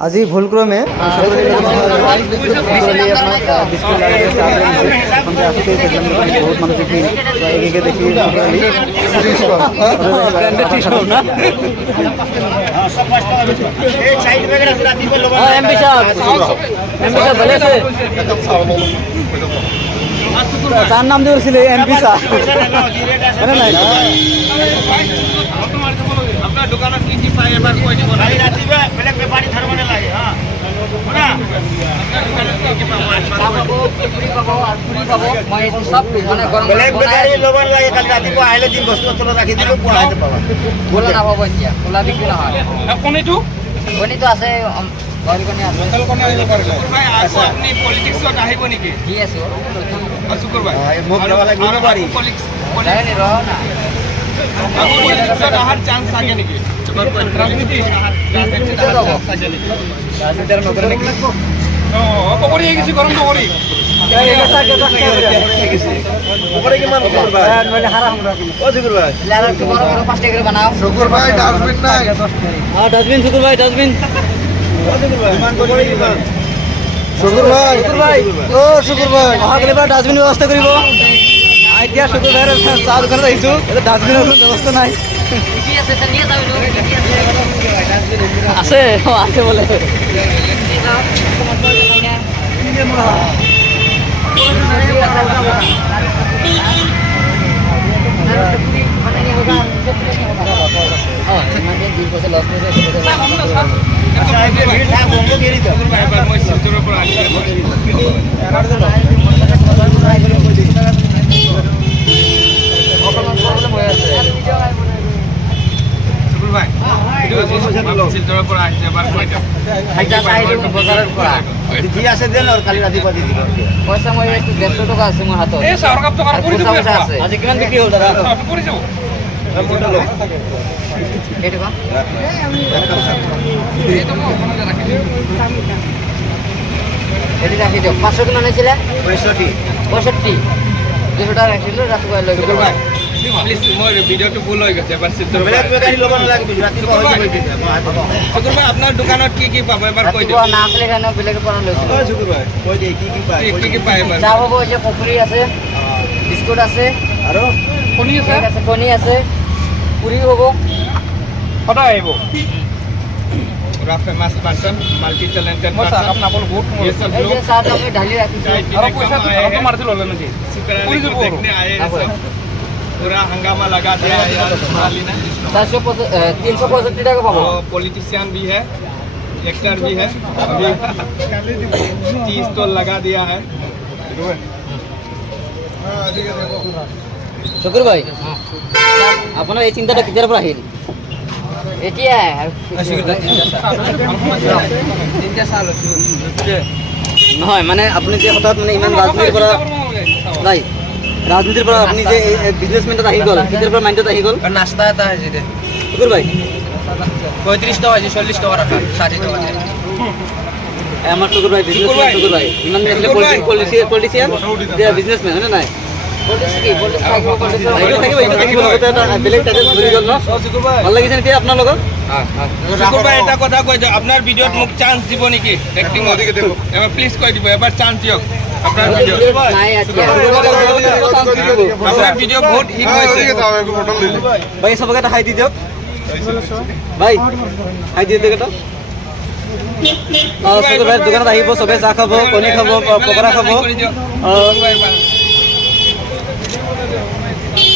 আজি ভুলক্রমে বহুত মানুষ দেখি এদিকে দেখি তার নাম দিয়েছিল এমপি সাহেব নাই আপনার দোকানত কি কি পায় এবার কই দিব না রাতি বেলেগ বেপারি ধরবনে লাগে হ্যাঁ শুনা আপনার দোকানত কি কি পায় পাবো পুরি পাবো আর পুরি পাবো মই সব মানে গরম বেলেগ বেকারি লবণ লাগে কাল রাতি কো আইলে দিন বস্তু তো রাখি দিলে পোয়াইতে পাবা গোলা না পাবো এতিয়া গোলা বিক্রি না হয় কোনিটো কোনিটো আছে গরিকনি আছে লোকাল কোনি আইলে পারলে ভাই আপনি পলিটিক্সত আহিব নেকি জি আছে শুকুর ভাই মোক লবা লাগিব পারি পলিটিক্স নাই রহ না আহার চান্স থাকে নাকি রাজনীতি রাজনীতির নগর নাকি পকড়ি গেছি গরম পকড়ি পকড়ি কি মান করব মানে হারাম ও শুকুর ভাই লারা একটু বড় বড় 5 টাকা করে বানাও শুকুর ভাই ডাস্টবিন নাই হ্যাঁ ডাস্টবিন শুকুর ভাই ডাস্টবিন ও শুকুর ভাই মান পকড়ি কি মান শুকুর ভাই ও শুকুর ভাই আগে বা ডাস্টবিন ব্যবস্থা করিব আইডিয়া শুকুর ভাইয়ের চা দোকানে আইছো এটা ডাস্টবিনের কোনো ব্যবস্থা নাই কি আছে তা নিয়ে যাবেন আছে আছে বলে পয়সা মই একটু 150 টাকা আছে মোর হাতত এই সার কাপ টাকা পুরি দিব আজি কিমান বিক্রি হল দাদা পুরি যাব মোটা লোক এই টাকা এই তো মনে রাখি এটি রাখি দাও 500 কিলো নেছিল 65 200 টাকা রাখিল রাত কই লই গেল ভাই প্লিজ মোর ভিডিওটো ভুল হই গেছে এবার সিদ্ধ বেলেগ বেকারি লবণ লাগবে রাতি কই হই দিতে শুকুর ভাই আপনার দোকানত কি কি পাবো এবার কই দিও না আসলে কেন বেলেগ পড়া লইছিল ও শুকুর ভাই কই দে কি কি পায় এবার চা পাবো যে পকড়ি আছে বিস্কুট আছে আর কোনি আছে কোনি আছে পুরি হবো কটা আইব पूरा famous person multi talented person अपना अपन गुड ये सब लोग ये साथ में ढाली रखी और पैसा तो मारती लोले में जी पूरी जो देखने आए हैं सब पूरा हंगामा लगा दिया है यार माली ने 365 টাকা পাবো पॉलिटिशियन भी है एक्टर भी है अभी 30 स्टॉल लगा दिया है शुक्र भाई अपना ये चिंता किधर पर আহিল এতিয়া নহয় মানে আপনি যে হঠাৎ মানে ইমান রাজনীতির পৰা নাই ৰাজনীতিৰ পৰা আপনি যে বিজনেসম্যানটা আহি গল কিদেৰ পৰা মাইন্ডত আহি গল নাস্তা এটা আছে দে শুকুর ভাই 35 টাকা আছে 40 টাকা রাখা 60 টাকা আমার শুকুর ভাই বিজনেসম্যান শুকুর ভাই ইমান দেখলে পলিটিশিয়ান যে বিজনেসম্যান হয় না নাই ভাল লাগিছে নেকি আপনার লগত শুকুর ভাই এটা কথা কই দিও আপনার ভিডিওত মোক চান্স দিব নেকি অ্যাক্টিং এবার প্লিজ কই দিব এবার চান্স দিওক আপনার ভিডিও নাই আজকে আপনার ভিডিও বহুত হিট হইছে ভাই সবকে একটা হাই দি দিওক ভাই হাই দি দিওক এটা শুকুর ভাই দোকানত আহিব সবে চা খাব কণী খাব পকৰা খাব